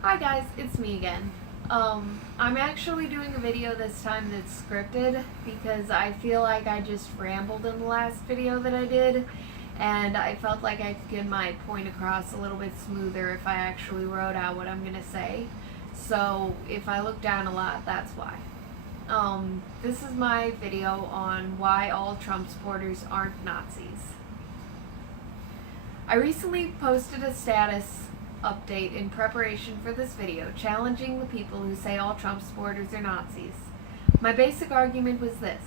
Hi guys, it's me again. I'm actually doing a video this time that's scripted because I feel like I just rambled in the last video that I did, and I felt like I could get my point across a little bit smoother if I actually wrote out what I'm gonna say. So if I look down a lot, that's why. This is my video on why all Trump supporters aren't Nazis. I recently posted a status update in preparation for this video, challenging the people who say all Trump supporters are Nazis. My basic argument was this: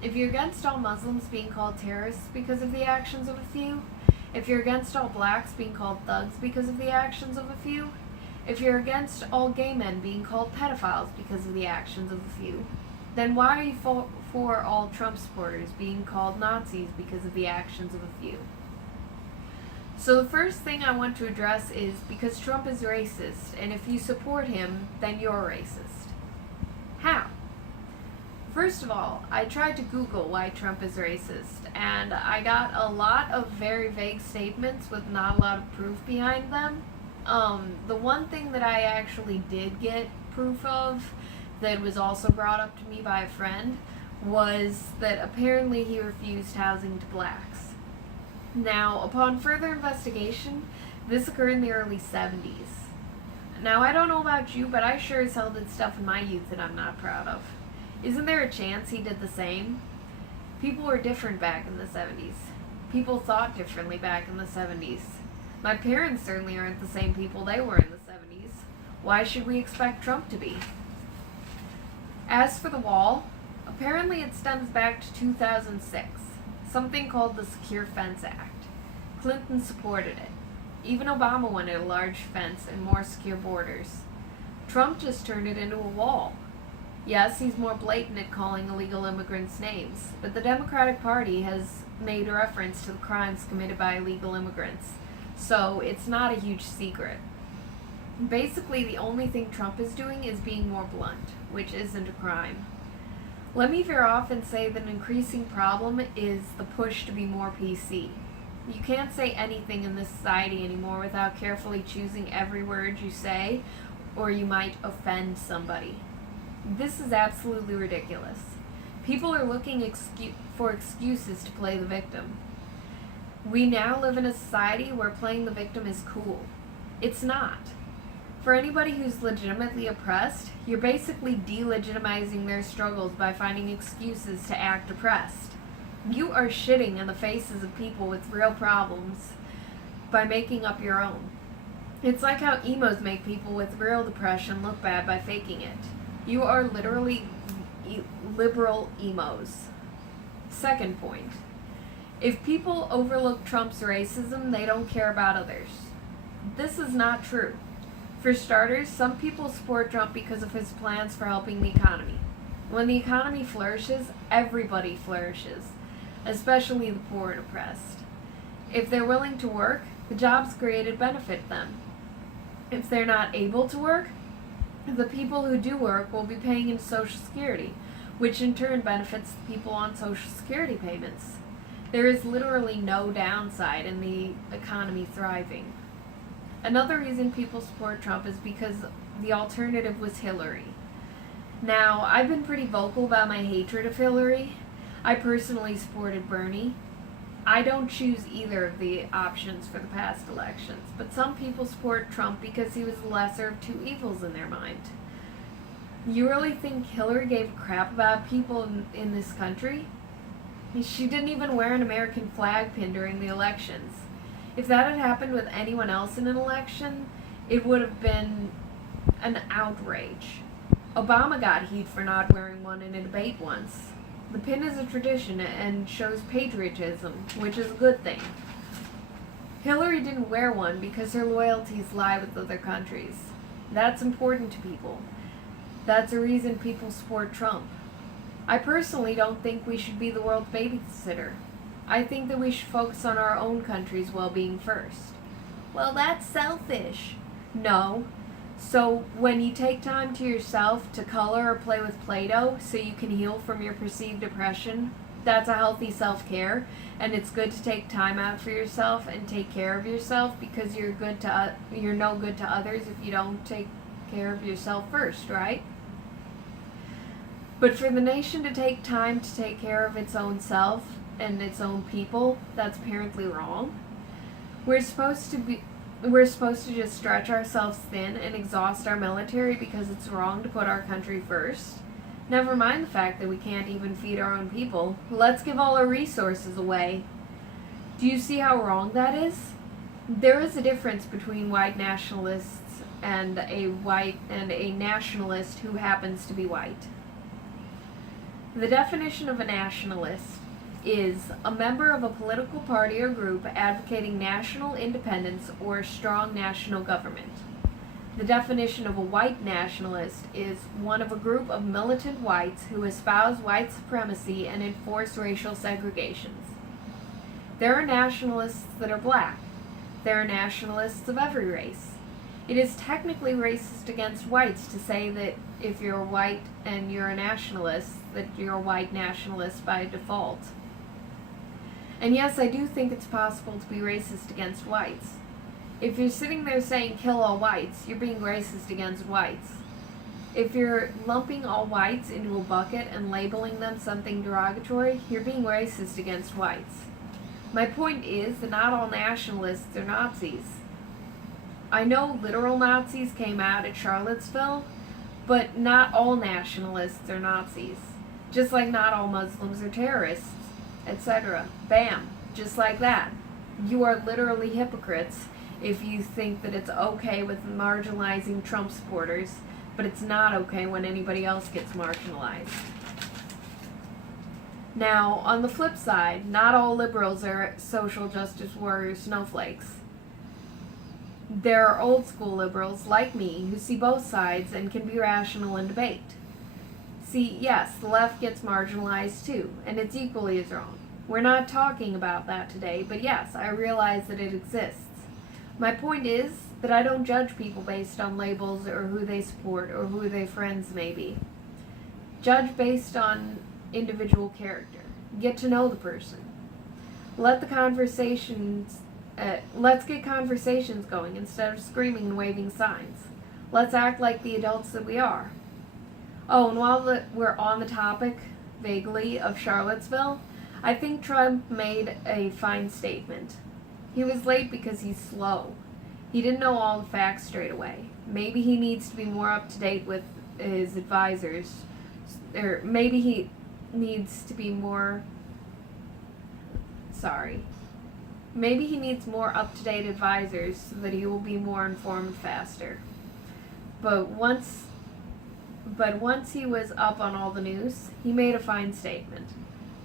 if you're against all Muslims being called terrorists because of the actions of a few, if you're against all blacks being called thugs because of the actions of a few, if you're against all gay men being called pedophiles because of the actions of a few, then why are you for all Trump supporters being called Nazis because of the actions of a few? So the first thing I want to address is because Trump is racist, and if you support him, then you're racist. How? First of all, I tried to Google why Trump is racist, and I got a lot of very vague statements with not a lot of proof behind them. The one thing that I actually did get proof of that was also brought up to me by a friend was that apparently he refused housing to blacks. Now, upon further investigation, this occurred in the early 70s. Now, I don't know about you, but I sure as hell did stuff in my youth that I'm not proud of. Isn't there a chance he did the same? People were different back in the 70s. People thought differently back in the 70s. My parents certainly aren't the same people they were in the 70s. Why should we expect Trump to be? As for the wall, apparently it stems back to 2006. Something called the Secure Fence Act. Clinton supported it. Even Obama wanted a large fence and more secure borders. Trump just turned it into a wall. Yes, he's more blatant at calling illegal immigrants names, but the Democratic Party has made reference to the crimes committed by illegal immigrants, so it's not a huge secret. Basically, the only thing Trump is doing is being more blunt, which isn't a crime. Let me veer off and say that an increasing problem is the push to be more PC. You can't say anything in this society anymore without carefully choosing every word you say, or you might offend somebody. This is absolutely ridiculous. People are looking for excuses to play the victim. We now live in a society where playing the victim is cool. It's not. For anybody who's legitimately oppressed, you're basically delegitimizing their struggles by finding excuses to act oppressed. You are shitting in the faces of people with real problems by making up your own. It's like how emos make people with real depression look bad by faking it. You are literally liberal emos. Second point. If people overlook Trump's racism, they don't care about others. This is not true. For starters, some people support Trump because of his plans for helping the economy. When the economy flourishes, everybody flourishes, especially the poor and oppressed. If they're willing to work, the jobs created benefit them. If they're not able to work, the people who do work will be paying into Social Security, which in turn benefits the people on Social Security payments. There is literally no downside in the economy thriving. Another reason people support Trump is because the alternative was Hillary. Now, I've been pretty vocal about my hatred of Hillary. I personally supported Bernie. I don't choose either of the options for the past elections, but some people support Trump because he was the lesser of two evils in their mind. You really think Hillary gave a crap about people in this country? She didn't even wear an American flag pin during the elections. If that had happened with anyone else in an election, it would have been an outrage. Obama got heat for not wearing one in a debate once. The pin is a tradition and shows patriotism, which is a good thing. Hillary didn't wear one because her loyalties lie with other countries. That's important to people. That's a reason people support Trump. I personally don't think we should be the world's babysitter. I think that we should focus on our own country's well-being first. Well, that's selfish. No. So when you take time to yourself to color or play with Play-Doh so you can heal from your perceived depression, that's a healthy self-care, and it's good to take time out for yourself and take care of yourself, because you're no good to others if you don't take care of yourself first, right? But for the nation to take time to take care of its own self and its own people, that's apparently wrong. We're supposed to just stretch ourselves thin and exhaust our military because it's wrong to put our country first. Never mind the fact that we can't even feed our own people. Let's give all our resources away. Do you see how wrong that is? There is a difference between white nationalists and a nationalist who happens to be white. The definition of a nationalist is a member of a political party or group advocating national independence or a strong national government. The definition of a white nationalist is one of a group of militant whites who espouse white supremacy and enforce racial segregations. There are nationalists that are black. There are nationalists of every race. It is technically racist against whites to say that if you're white and you're a nationalist, that you're a white nationalist by default. And yes, I do think it's possible to be racist against whites. If you're sitting there saying kill all whites, you're being racist against whites. If you're lumping all whites into a bucket and labeling them something derogatory, you're being racist against whites. My point is that not all nationalists are Nazis. I know literal Nazis came out at Charlottesville, but not all nationalists are Nazis. Just like not all Muslims are terrorists, etc. Bam. Just like that. You are literally hypocrites if you think that it's okay with marginalizing Trump supporters, but it's not okay when anybody else gets marginalized. Now, on the flip side, not all liberals are social justice warrior snowflakes. There are old school liberals like me who see both sides and can be rational in debate. See, yes, the left gets marginalized too, and it's equally as wrong. We're not talking about that today, but yes, I realize that it exists. My point is that I don't judge people based on labels or who they support or who their friends may be. Judge based on individual character. Get to know the person. Let's get conversations going instead of screaming and waving signs. Let's act like the adults that we are. Oh, and while we're on the topic, vaguely, of Charlottesville, I think Trump made a fine statement. He was late because he's slow. He didn't know all the facts straight away. Maybe he needs to be more up to date with his advisors. Or maybe he needs to be more... Maybe he needs more up-to-date advisors so that he will be more informed faster. But once he was up on all the news, he made a fine statement.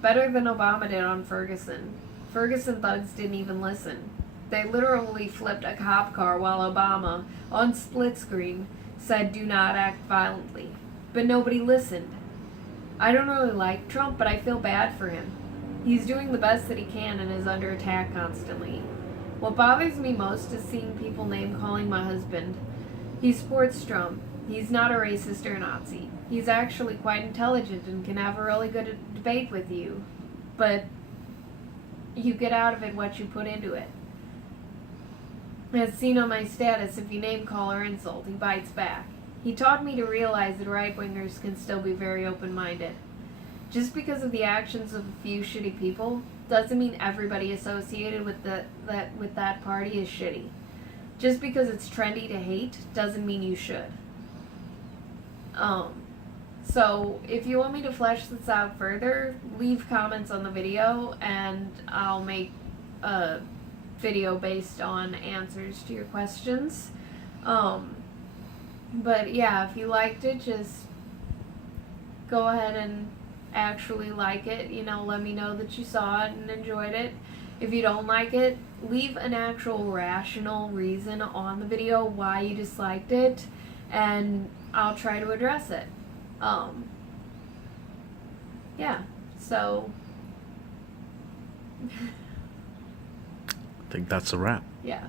Better than Obama did on Ferguson. Ferguson thugs didn't even listen. They literally flipped a cop car while Obama, on split screen, said do not act violently. But nobody listened. I don't really like Trump, but I feel bad for him. He's doing the best that he can and is under attack constantly. What bothers me most is seeing people name-calling my husband. He supports Trump. He's not a racist or a Nazi. He's actually quite intelligent and can have a really good debate with you. But you get out of it what you put into it. As seen on my status, if you name-call or insult, he bites back. He taught me to realize that right-wingers can still be very open-minded. Just because of the actions of a few shitty people doesn't mean everybody associated with that party is shitty. Just because it's trendy to hate doesn't mean you should. So if you want me to flesh this out further, leave comments on the video and I'll make a video based on answers to your questions. But yeah, if you liked it, just go ahead and actually like it. Let me know that you saw it and enjoyed it. If you don't like it, leave an actual rational reason on the video why you disliked it, and I'll try to address it. Yeah, so I think that's a wrap. yeah.